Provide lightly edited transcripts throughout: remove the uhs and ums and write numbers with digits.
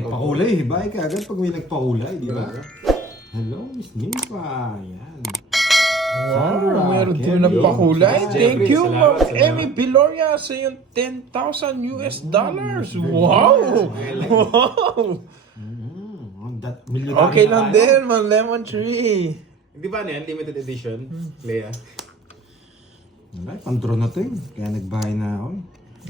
Pakulay, bye ka agad pag may nagpakulay, di ba? Hello, Miss Nimpa. Yan. Sandra, Wow, meron din Kevin. nagpakulay. Yes. Thank you, Salamat, Ma'am salamat. Emmy Piloria sa yung $10,000. Wow! Wow! Okay lang din, Ma'am Lemon Tree. Di ba ano yan? Limited edition, Lea? Wala, pang-draw na to eh. Kaya nagbahay na ako eh.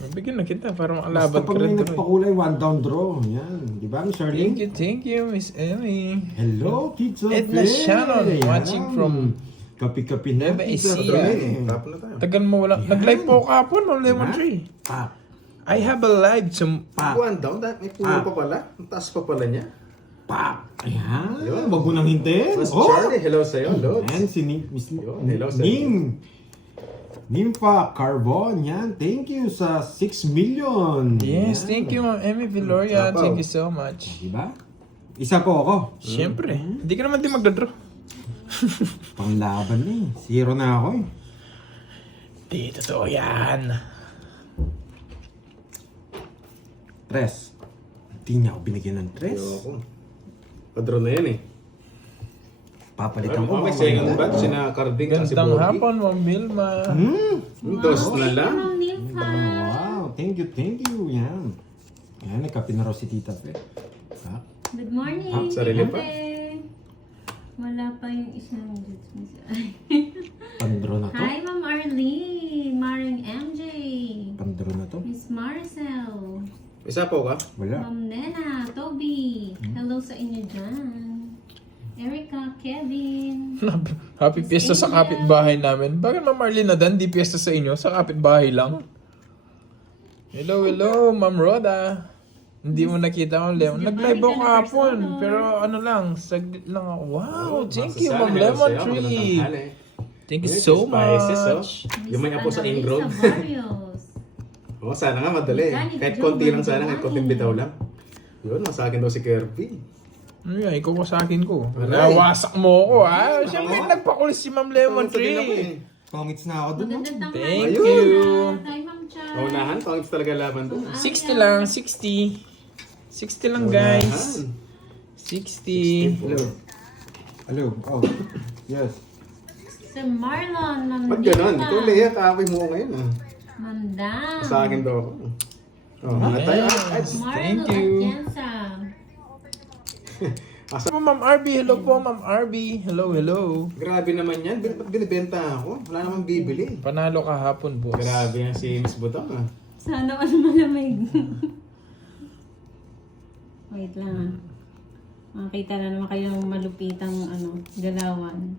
Bigyan na kita para Basta makalaban ka pag may rin. nagpakulay, one down draw. Yan. Di ba, Miss Charlene? Thank you, Miss Emmy. Hello, Kids of Edna Shannon, Yan. watching from Kapi-kapi na. Nueva Kids of Ecija. Faye. Tapon na tayo. Tagal mo wala. Nag-live po kahapon, Ma'am Lemon Ha? Tree. Pap. I have a live One down, may puno pa pala. Ang taas pa pala niya. Pap. Ayan. Wag mo nang hintayin. Mas Charlie, hello sa'yo, Lods. Ayan, si Miss Yun, hello sa'yo. Nympha Carbon. Yan. Thank you sa 6 million. Yes, Yan. thank you, Ma'am Emmy Piloria. Sapaw. Thank you so much. Diba? Isa po ako. Siyempre, hindi ka naman din magdadraw. Panglaban na eh. Zero na ako eh. Di, totoo yan. Tres. Hindi niya ako binigyan ng tres. Ayoko. Padro na yan eh. Papalitan ko. May second batch, sina Carding at si Gandang Borgie. hapon, Ma'am Vilma. Dos na lang. Wow. Thank you. Yan. Yan, nagkape na raw si Tita Fe. Ha? Good morning. Sarili pa? Ate. Wala pa yung isang Pandro na to. Hi, Ma'am Arlene. Maring MJ. Pandro na to. Miss Marcel. Isa po ka? Wala. Ma'am Nena. Toby. Hello sa inyo dyan. Erica. Kevin. Happy piyesta sa kapitbahay namin. Bakit Ma'am Marlene na dan? Di piyesta sa inyo? Sa kapitbahay lang? Hello, Ma'am Rhoda. Hindi mo nakita Ma'am Lemon. Nag-live ako kahapon. Pero ano lang, saglit lang ako. Wow, thank you, Ma'am Lemon Tree. Thank you so much. Yung may apo sa Ingrid. Sa Barrios. Oo, sana nga madali. Kahit konti lang sana, kahit konting bitaw lang. Yun, sa akin daw si Kirby. Ay, ikaw sa akin ko. Aray. Nawasak mo ako, ha? Siyempre, nagpakulis si Ma'am Lemon Sabihin ako Tree. eh. Pangits na ako dun. Magandang tanghali. Thank Ayun. you. Hi, Ma'am Chan. Paunahan, pangits talaga laban doon. 60 lang, 60. 60 lang, guys. 60. Hello. Oh. Yes. Si Marlon. Ma'am Ba't ganon? Nina. Ikaw, Lea, kaaway mo ako ngayon ah. Ma'am Dam. Sa akin daw ako. Oh, mga tayo. Ay, Marlo Thank you. Atienza. Po, Ma'am RB. Hello po, Ma'am RB. Hello. grabe naman yan. Ba't binibenta ako? Wala namang bibili. Panalo kahapon, boss. Grabe yan si Miss Butang ah. Sana all malamig. Wait lang ah. Makakita na naman kayong malupitang galawan.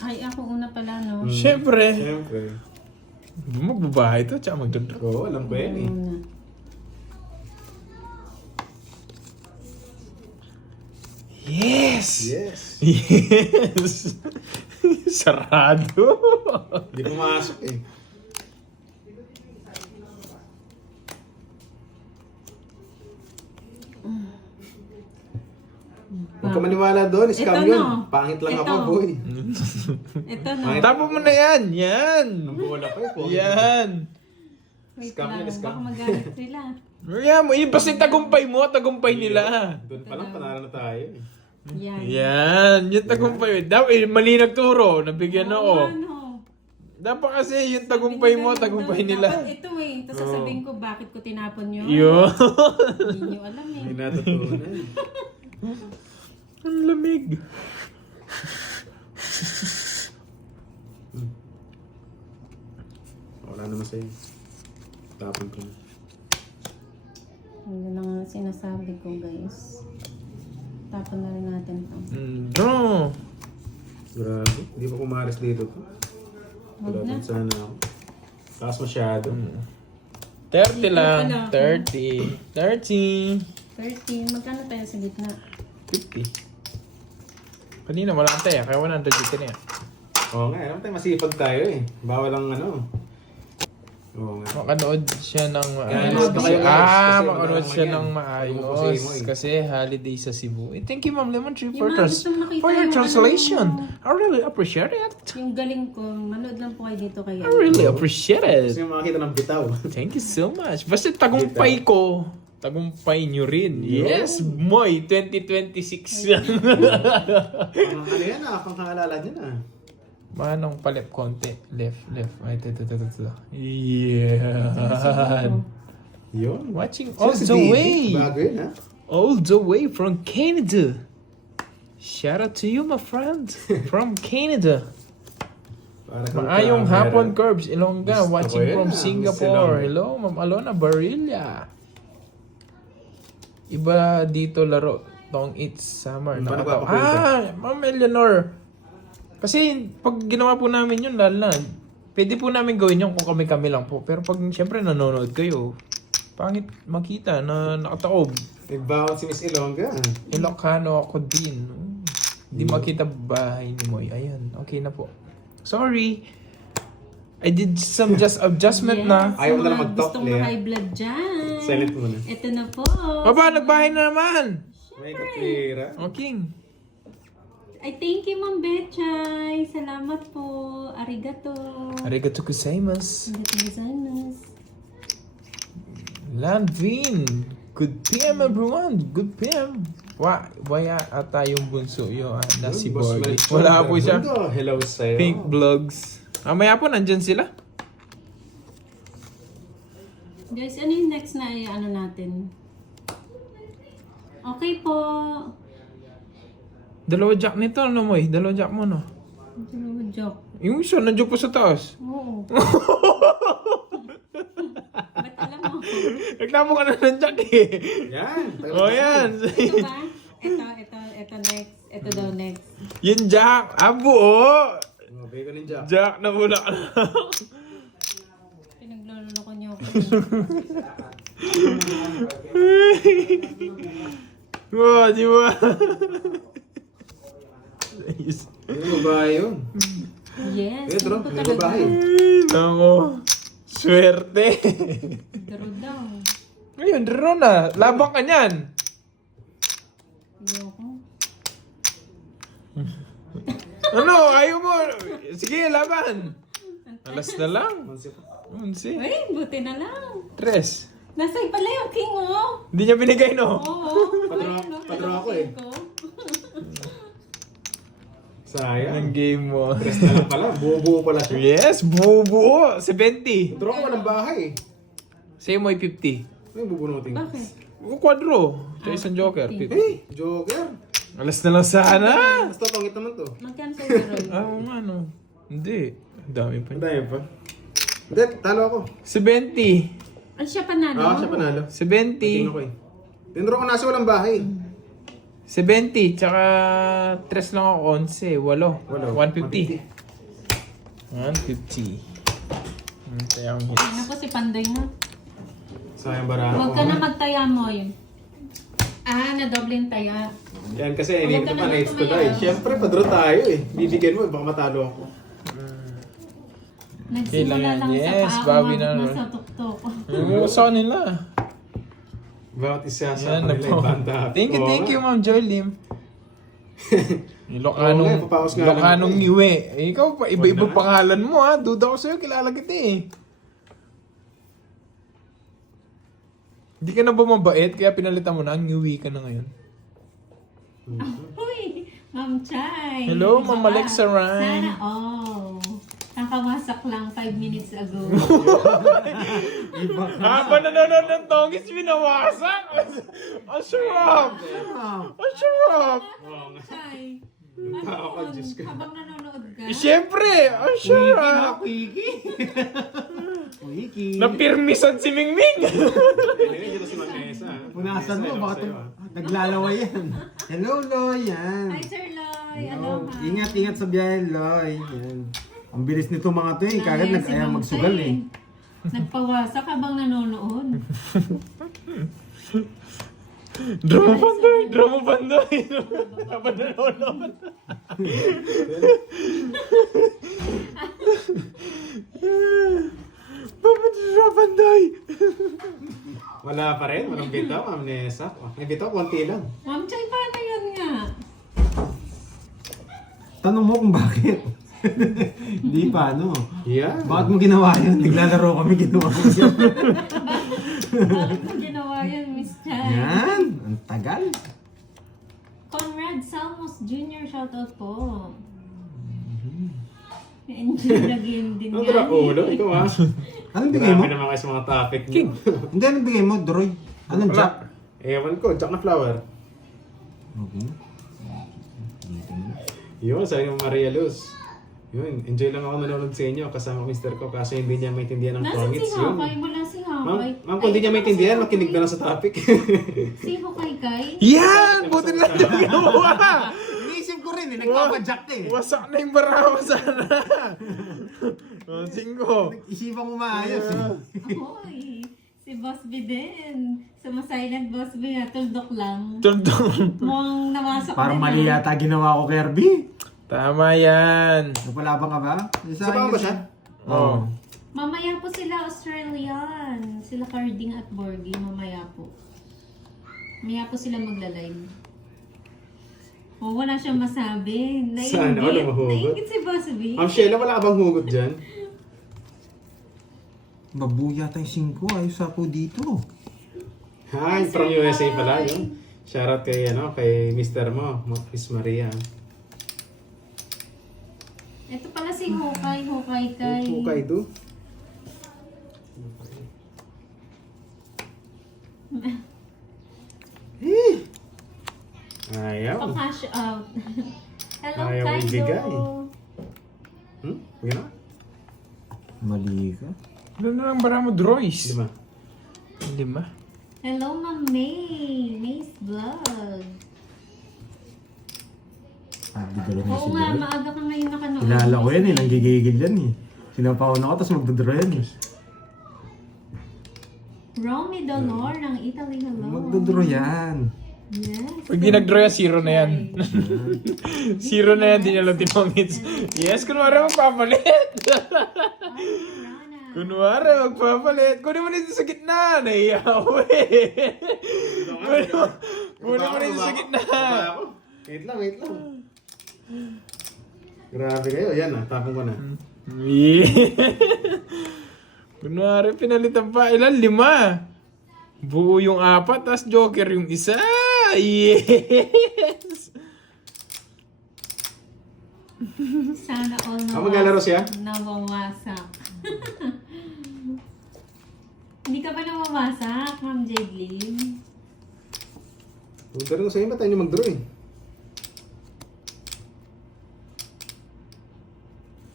Ay, ako una pala, no? Siyempre. Siyempre. Magbabahay to, tsaka magdadraw. Oo, alam ko yan eh. Una. Yes! Yes. Yes! Sarado! Hindi pumasok eh. Huwag ka maniwala doon, scam Ito, yun. no? Pangit lang Ito. ako, boy. Ito, no? Pangit. Tapo mo na yan! Yan! Ang bola ko eh. pangit. Yan! Wait Scam lang, yun, scam. baka magalit sila. Yan mo, yun kasi tagumpay mo, tagumpay nila. Doon pa lang, panalo na tayo eh. Yan. Yan, yung tagumpay. Mali nagturo, nabigyan ako. Ano? Dapat kasi yung tagumpay mo, tagumpay nila. Dapat ito eh. Tapos sasabihin ko, bakit ko tinapon yun? Yun. Hindi nyo alam eh. Hindi natutunan. Ang lamig. Wala naman sa'yo. Tapon ko na. Ano lang ang sinasabi ko, guys. Tapon na rin natin to. Draw. Grabe. Hindi pa kumaris dito to. Huwag Wala na. din sana ako. Taas masyado. 30 lang. Ito pala. 30. 30. 13. Magkano tayo sa gitna? 50. Kanina wala tayo, kaya 100 dito na yan. Oo nga, alam tayo masipag tayo eh. Bawal ang ano. Oo nga. Makanood siya ng Kaya maayos. nanood kayo, guys, kasi Makanood siya wala ng lang yan. maayos. Ayun po si Imoy. Kasi holiday sa Cebu. Thank you, Ma'am Lemon Tree, Yung for, mga gustong makita for your yung translation. ano, I really appreciate it. yung galing ko, manood lang po kayo dito kaya. I really appreciate it. Gusto yung makakita ng bitaw. Thank you so much. Basta tagumpay ko. Tagumpay nyo rin. Yes, Moy, 2026. Ano yan pangkaalala niya na. Manong palip konti. Left. Ay, ito. Yeah. Yun. Watching all Si the Didi, way. Bago yun ha. All the way from Canada. Shout out to you, my friend. From Canada. Para kang Maayong camera. hapon, Curbs. Ilongga, Gusto watching ko yun, from Miss Singapore. Ilongga. Hello, Ma'am Alona Barilla. Iba dito laro. Tong It's Summer. Paano Nakatawa. ba Ma'am Eleanor. Kasi pag ginawa po namin yun, lalo na, pwede po namin gawin yun kung kami-kami lang po. Pero pag siyempre nanonood kayo, pangit makita na nakataob. Nagbawat si Miss Ilongga. Ilocano ako din. Hindi makita bahay ni Moy. Ayan, okay na po. Sorry. I did some adjustment na. Ayaw mo na lang mga mag-talk, gustong Lea. high blood dyan. Silent muna. Ito na po. Baba, nagbahay na naman. May katwira. Okay. Ay, thank you, Ma'am Betchay. Salamat po. Arigato. Arigato gozaimasu. Arigato gozaimasu. Landvin. Good PM, everyone. Good PM. Waya ata yung bunso yung na si Boss Borgie. Melchor Wala po siya. Bermudo. Hello sa'yo. Pink Vlogs. Mamaya po, nandyan sila. Guys, ano yung next na ano natin? Okay po. Dalawa jack nito, ano mo eh? Dalawa jack mo, no? Dalawa joke. Yung isa, nandiyo po sa taas. Oo. Ba't alam mo? Reklamo ka na ng jack eh. Yan. O yan. Ito ba? Ito next. Ito daw next. Yung jack. Buo. Mabay ko ninja. Jack na bulak na. Pinagloloko niyo ako. Wow, di ba? Yung babae yun. Yes. Pedro, ano po may talaga? babae. Nako. Swerte. Draw daw. Ngayon, draw na. Labang ka niyan. Ayoko. Ano? Ayaw mo. Sige, laban. Alas na lang. Unsi. Ay, buti na lang. Tres. Nasa'y pala yung king, oh. Hindi niya binigay, no? Oo. Patro ako eh. Sayang. Ang game mo. Tres na lang pala. Buo-buo pala siya. Yes, buo-buo. 70. Draw ko ng bahay. Sa'yo mo ay 50. Ay, bubunutin. Bakit? Quadro. Sa isang joker. 50. Hey, Joker. Alas na lang sana. Basta pangit naman to. Magkano sa'yo, Roy? Oo nga, no. Hindi. Ang dami pa. Ang dami pa. Hindi, talo ako. 70. Ay, siya panalo? Siya panalo. 70. Tingnan ko eh. Tinro ko nasa walang bahay. 70. Tsaka 3 lang ako. 11. 8. 150. 150. Kaya ang hits. Ano po si Panday mo? Sayang bara Huwag ka ako. na magtaya mo yun. Nadoble yung taya. Yan kasi, Huwag inito ka pa, naman next ko tumaya. tayo. Siyempre, padro tayo eh. Bibigyan mo, baka matalo ako. Nagsimula Kailangan, lang yes, sa bawi na, paumabot Roy. na sa tuktok. Yung sa nila. Bawat isa sa Yan na kanila po. ibanda. Thank you, Ma'am Joy Lim. Oo nga, papawas nga lang Ilocanong ako eh. niwe. Ikaw pa, iba-ibang Wag na. pangalan mo ha. Duda ko sa'yo, kilala kita eh. Hindi ka na ba mabait, kaya pinalitan mo na, ang niwi ka na ngayon. Uy, Ma'am Chay. Hello, Ma'am Alexa Ryan. Sana all. Nakawasak lang 5 minutes ago. Habang nanonood ng tongis, binawasak. Ang sarap. Ang sarap. Chay, Ako, Diyos ko. habang nanonood ka, Siyempre, ang sarap. Wiki. Napirmisan si Mingming. Hindi dito si Manesa. Punasan mo, baka naglalaway yan. Hello, Loy. Yan. Hi, Sir Loy. Aloha. Ingat sa biyahe, Loy. Yan. Ang bilis nito mga to eh. Kagad Ay, si nag-ayang Ma'am magsugal Chay, eh. Nagpawasak habang nanonood. Drama pandoy. Habang nanonood. Papa wala pa rin. Walang bitaw, Ma'am Nessa. May bitaw, konti lang. Ma'am Chay, paano yun nga? Tanong mo kung bakit. Hindi paano. Yeah. Bakit mo ginawa yun? Naglalaro kami, ginawa ko yun. Bakit mo ginawa yan, Miss Chay? Yan, ang tagal. Conrad Salmos Jr., shoutout po. Enjoy the game din Ano ba ulo? Ikaw ha? Anong bigay mo? Grabe naman kayo sa mga topic niyo. Hindi, anong bigay mo, Droy? Anong jack? Ewan ko, jack na flower. Okay. Yun, sabi mo Maria Luz. Yun, enjoy lang ako nanonood sa inyo kasama mister ko kasi hindi niya maintindihan ng Nasaan tongits. si Yun. Hokay? Wala si Ma'am, Hokay. ma'am, kung hindi niya maintindihan, makinig na lang sa topic. Si Hokay Kai? Yan! Buti na lang ginawa! Iniisip ko rin, nagpapajack eh. Wasak na yung barawa sana. Singko. Isipan mo maayos eh. Ahoy! Si Boss B din. Sumasilent Boss B na, tuldok lang. Tundong. Mukhang nawasak Parang din, mali ah. yata ginawa ko, Kirby. Tama yan. Napalabang ka ba? Sa pa ba siya? Oo. Mamaya po sila Australian. Sila Carding at Borgie. Mamaya po. Mamaya po sila magla-live. Oh, wala siyang masabi. Sana, wala mahugot. Naingit si Boss B. Ma'am Sheila, wala ka bang hugot dyan? Babuya tayong 5. Ayos ako dito. Hi, from USA pala yun. Shoutout kay, kay mister mo, Miss Maria. Ito pala si Hokay. Hokay Kai. Hukay do. Ayaw. Pa-cash out. Hello, Ayaw Kaido. ibigay. Gano'n? Mali ka. Ano na lang bara mo, Droys? 5. 5. Hello, Ma'am May. May's Vlog. Di ba lang Oo si nga, Droy? maaga ka ngayon nakanood. Kilala ko yan eh, nanggigigil yan eh. Sinapauna ko, tapos magdodraw yan eh. Romy Dolor ng Italy. Hello. Magdodraw yan. Yes. Pag di nag-draw yan, 0 na yan. 0 na yan, di niya lang tinongits. Yes, kunwari magpapalit. Rana. Kunwari magpapalit. Kunin mo dito sa gitna. Naiyaw eh. Kunin mo dito sa gitna. Wait lang. Grabe kayo. Yan tapon ko na. Kunwari pinalitan pa. Ilan? 5. Buo yung 4, tas joker yung 1. Yes! Sana all maglalaro siya? nawawasak. Hindi ka ba nawawasak, Ma'am Jedlin? Pero sa inyo, tayo nyo mag-draw eh.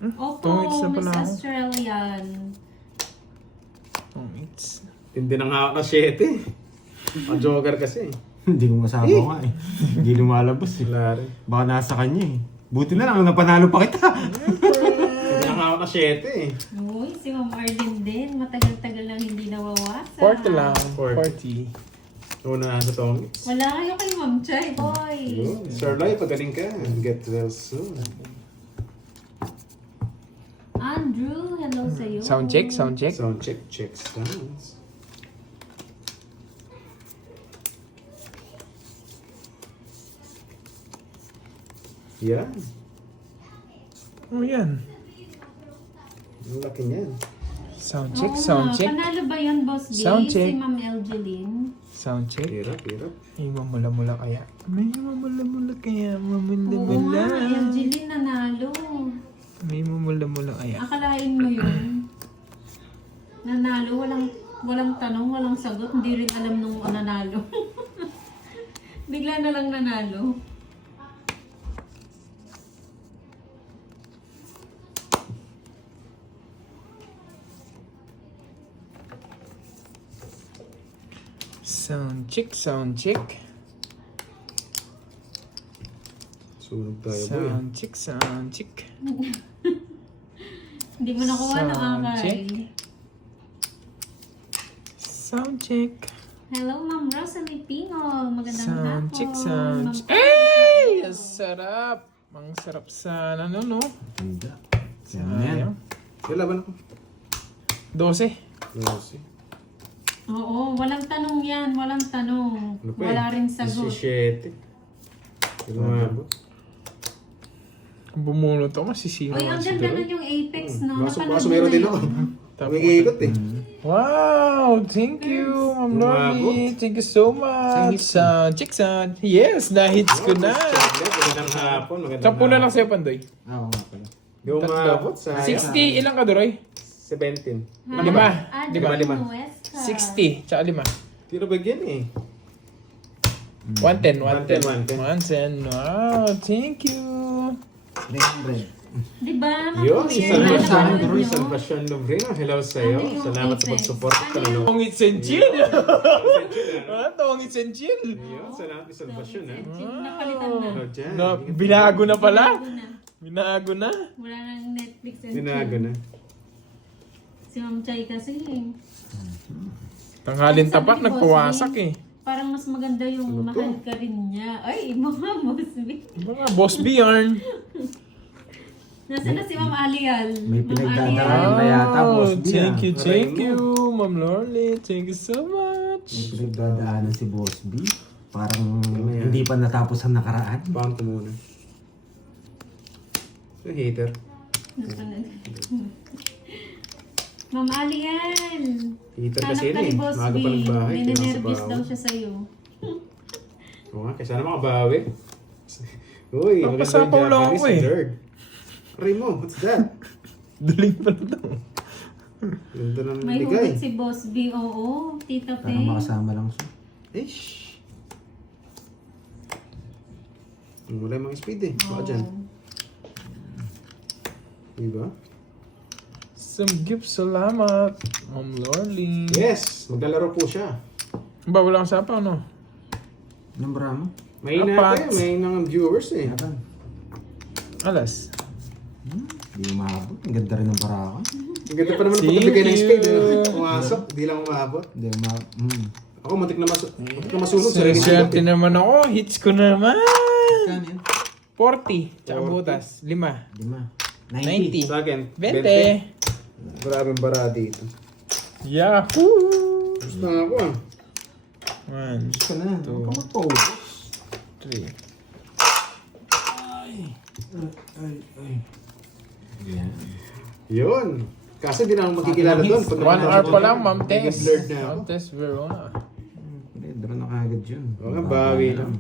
Opo, Tongits na Miss pala ako. Australian. Tongits. Hindi nang hawak na 7. Ang joker kasi. Hindi ko masama nga eh. Hindi lumalabas eh. Wala rin. Baka nasa kanya eh. Buti na lang, napanalo pa kita. Hindi nang hawak na 7 eh. Uy, si Ma'am Arlene din. Matagal-tagal lang hindi nawawasak. 40 lang. 40. 40. Una sa tongits. Wala kayo kay Ma'am Chay, boy. Sir Lai, pagaling ka. Get well soon. Andrew, hello sa'yo. Sound check, sound check. Sound check sounds. Yan. Oh, yan. Ang laki niyan. Sound Oo check, nga, sound check. Panalo ba yun, Boss B? Sound check. Si Ma'am Elgeline. Sound check. Hirap. May mamula-mula kaya. May mamula-mula kaya. Oo Mamula-mula. nga, Elgeline nanalo. May mamula-mula kaya. Akalain mo yun. Nanalo, walang tanong, walang sagot. Hindi rin alam nung nanalo. Bigla na lang nanalo. Sound check, sound check. Sunog tayo boy. Sound check, sound check. Hindi mo nakuha ng Sound akay. check. Sound check. Hello, Ma'am Rosalie Pingol. Magandang hapon. Sound check, sound Ma'am check. Ay! Ang sarap! Ang sarap sana, no? Ganda. Yan. Sayang. May laban ako. 12. Yes. Oo, walang tanong yan. Walang tanong. Ano pa eh? Wala rin sagot. 17. Hindi umabot. Kung bumunot ako, masisira Oy, ang si ganda Joy. nun yung Apex, no? Kaso Napanood meron mo din na ako. yun? Umiikot eh. Wow! Thank you, Ma'am Lordy. Thank you so much. Chicksan. Yes, na-hits ko na. Magandang hapon. Sampu na lang sa'yo, Pandoy. Oo nga pala. Hindi umabot sa 60, ilang ka, Doroy? 17. Lima. Lima. 60, tsaka 5. Tiro bagyan eh. 110, 110. 110. Wow, thank you. 300. Diba? Yun, si Makuya, Salvation napanood Salvation. nyo? Salvation Lovrino. Hello sa'yo. Ano yung Salamat sa Apex? pag-support at Ano yung- panonood. Tongits and chill. Tongits and chill. Yun, salamat sa Salvation ha. Napalitan na. Hello dyan. Binago na pala. Bago na. Binago na. Wala nang Netflix and Binago na. Si Ma'am Chay kasi. Tanghalin Sabi ni tapat, Boss nagpawasak B, eh. Parang mas maganda yung Ano to? mahal ka rin niya. Ay, mga Bosby. Mga Boss B yarn. Nasaan na si Ma'am Alial? May Ma'am pinagdadaanan Alial. ba yata, Boss B, Thank you, ah? thank you, Ma'am Lordy. Thank you so much. May pinagdadaanan si Boss B. Parang hindi pa natapos ang nakaraan. Pound ko muna. So, hater. Ma'am Alial. Hater Hanap kasi ka yun ni eh. Boss Maaga B. pa nagbahay. Ninenervous Pinasa daw bawo. siya sa'yo. Oo nga, kaya sana makabawi. Uy, maganda yung Napasapaw lang Japanese ako eh. nerd. Aray mo, what's that? Duling pa na to. Ganda ng May bigay. hugot si Boss B. Oo, Tita Pe. Parang makasama lang siya. Ish. Wala yung mga speed eh. Baka dyan. Diba? Some gifts, salamat. Ma'am Lordy. Yes! Maglalaro po siya. Ba, wala kang sapaw, no? Numbra mo? May na Apat. tayo, may mga viewers eh. Yata. Alas. Hindi umabot. Ang ganda rin ng Baraka. Ang ganda pa naman ng Thank pagbigay ng speed. you. Pumasok, di lang umabot. Hindi umabot. Ako, matik na masunod sa rin. Swerte naman ako. Hits ko naman. Kano yan? 40. Tsaka 40. butas. 5. 5. 90. Sa akin, 20. Maraming bara dito. Yahoo! Gusto na ako ah. 1, Gusto na. Huwag ka magpaubos. 3. Ay. Yan. Yun. Kasi di na ako makikilala doon. 1 hour pa lang, Ma'am Tess. Nag-blurred na ako. Ma'am Tess Verona. Hindi, dara na kagad yun. Oo nga, bawi lang.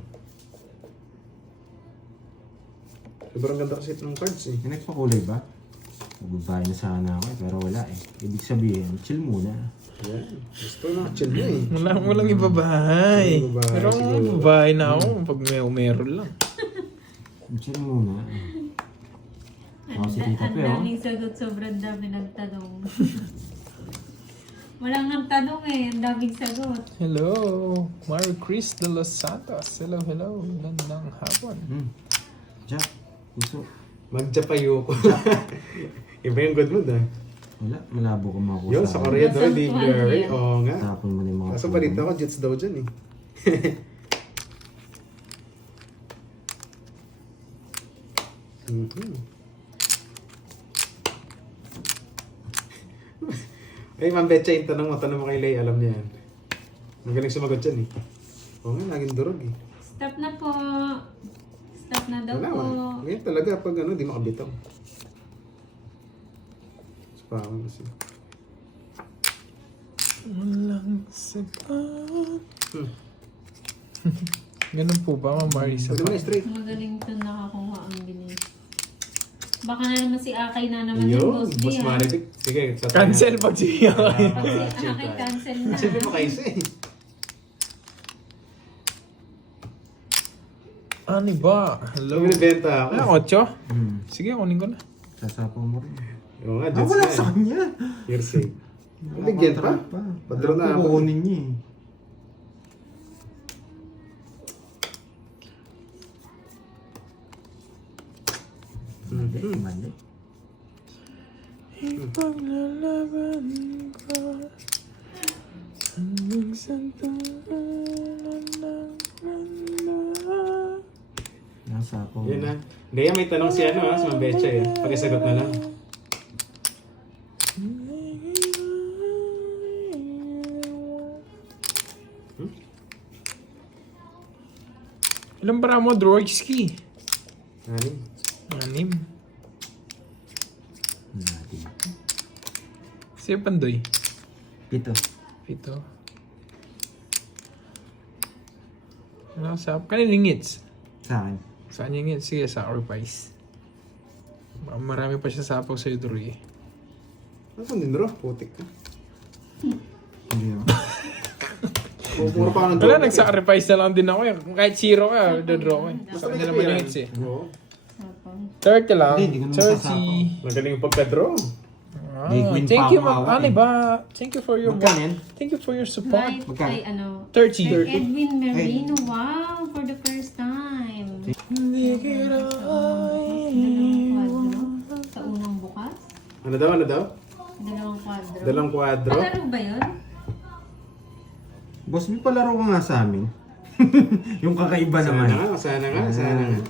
Sobrang ganda kasi itong cards eh. Yung nagpakulay ba? Magbabahay na sana ako pero wala eh. Ibig sabihin, chill muna. Yan. Gusto na. Chill na eh. Walang ibabahay. Walang ibabahay Pero siguro. ibabahay na ako pag meron lang. Chill muna. Ako si Tita Ang Pe, oh. daming sagot, sobrang dami ng tanong. Walang ang tanong eh, ang daming sagot. Hello, Mary Chris de los Santos. Hello. Gandang hapon. Jack, puso. Magjapayo ko. Iba yung good mood ah. Wala, malabo ko makuha Yun, sa Korea daw, di Nasaan blurry. yan? Oo nga. Tapon mo na yung mga Kaso balita ko, jets daw dyan eh. Ay, Ma'am Betcha, yung tanong mo kay Lay, alam niya yan. Magaling sumagot dyan eh. Oo nga, laging durog eh. Stop na po. Stop na daw Wala, po. wala. Ngayon talaga, pag ano, di makabitaw. Spam kasi. Walang sapat. Ganun po ba, Ma'am Marisa? Pwede mo na straight. Magaling to nakakuha ang bilis. Baka na naman si Akay na naman yung Yun, Boss B Boss ah. Marivic. Sige, sa Cancel pag siya. Pag si Akay cancel na. Siyempre mo kayo eh. Ano ba? Hello. May binibenta ako. Ano, 8? Sige, kunin ko na. Sasapaw mo rin. Oo nga, Ah, jets wala na sa eh. kanya. You're safe. Bigyan pa? Padro na ako. Kukunin niya eh. Mali. Ipaglalaban ko hanggang santunan ng ganda. Nasapaw. Yun na. Lea, may tanong si ano ha, si Ma'am Betcha eh. Pakisagot na lang. Ilang bara mo, Drojski? 6. 6. Sa'yo, Pandoy? 7. 7. Ano sa kanilang hits? Sa akin. Saan yung hits? Sige, sacrifice. Marami pa siya sapaw sa'yo, Droy. Ano din, bro? Putik ka. Hindi ako. Puro pa ng Wala, nag-sacrifice na lang din ako eh. Kahit 0 ka, dodraw ko eh. Basta hindi naman yung hits eh. Oo. 30 lang. Hindi ko naman 30. Magaling yung pagka-draw. Ah, May queen thank pa you, ako hawak Ano eh. ba? Thank you for your Magkano yan? Thank you for your support. Magkano? Ay, ano? 30. Kay Edwin Merino. Wow, for the first time. Hindi kita Dalawang kwadro. Sa unang bukas. Ano daw? Dalawang kwadro. Dalang kwadro. Palaro ba yun? Boss, may palaro ka nga sa amin. Yung kakaiba Sana naman. nga, sana nga.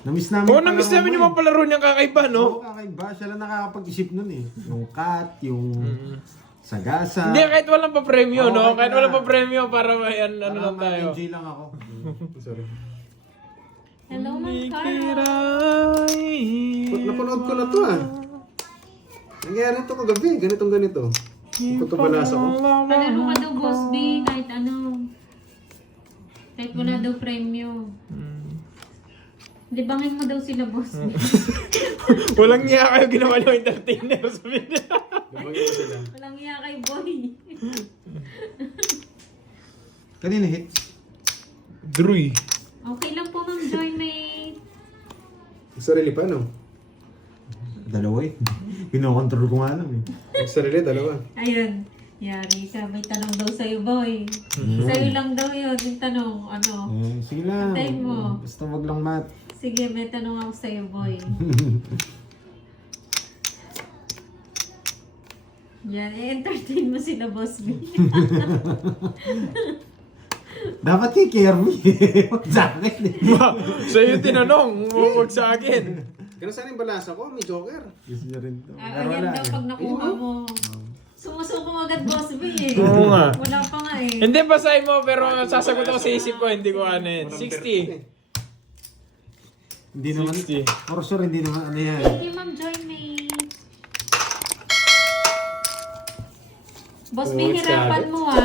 Namiss namin. Oo, namiss namin yung mga palaro niyang kakaiba, Oo, no? kakaiba. Siya lang nakakapag-isip nun eh. Yung cat, yung sagasa. Hindi, kahit walang pa-premyo, Oo, no? kahit Kahit wala. walang pa-premyo para may ano Para lang tayo. ma-enjoy lang ako. Sorry. Hello, Ma'am Hindi Carol. kita Napanood ko na to ah. Nangyari to kagabi. Ganito. Pagkabalas ako. Palaro ka daw, Boss B, kahit ano. Kahit wala daw premyo. Libangin mo daw sila, Boss B. Walang niya kayo ginawa niyo entertainer sa video. Lumagay mo sila. Walang iya kay Boy. Kanina hit. Druy. Okay lang po, Ma'am Joymate. Sarili pa, no? Dalawa eh. Pinokontrol ko nga lang eh. Sarili, dalawa. Ayun. Yari ka. May tanong daw sa'yo, Boy. Sa'yo lang daw yun. Yung tanong, ano. Sige lang. Antayin mo. Basta wag lang mat. Sige, may tanong ako sa'yo, Boy. Yan, i-entertain mo sila, Boss B. Dapat kay Kermy. Wag sa akin eh. Sa'yo tinanong, huwag sa akin. Kaya saan yung balasa ko? May joker. Gusto niya rin to. Ayan daw pag nakuha mo. Sumusuko agad, Boss B eh. Oo nga. Wala pa nga eh. Hindi, basahin mo, pero sasagot ako sa isip ko, hindi ko ano yun. 60. Hindi naman. 60. For sure, hindi naman ano yan. Thank you, Ma'am Joymate. Boss B, Oh, hirapan mo ah.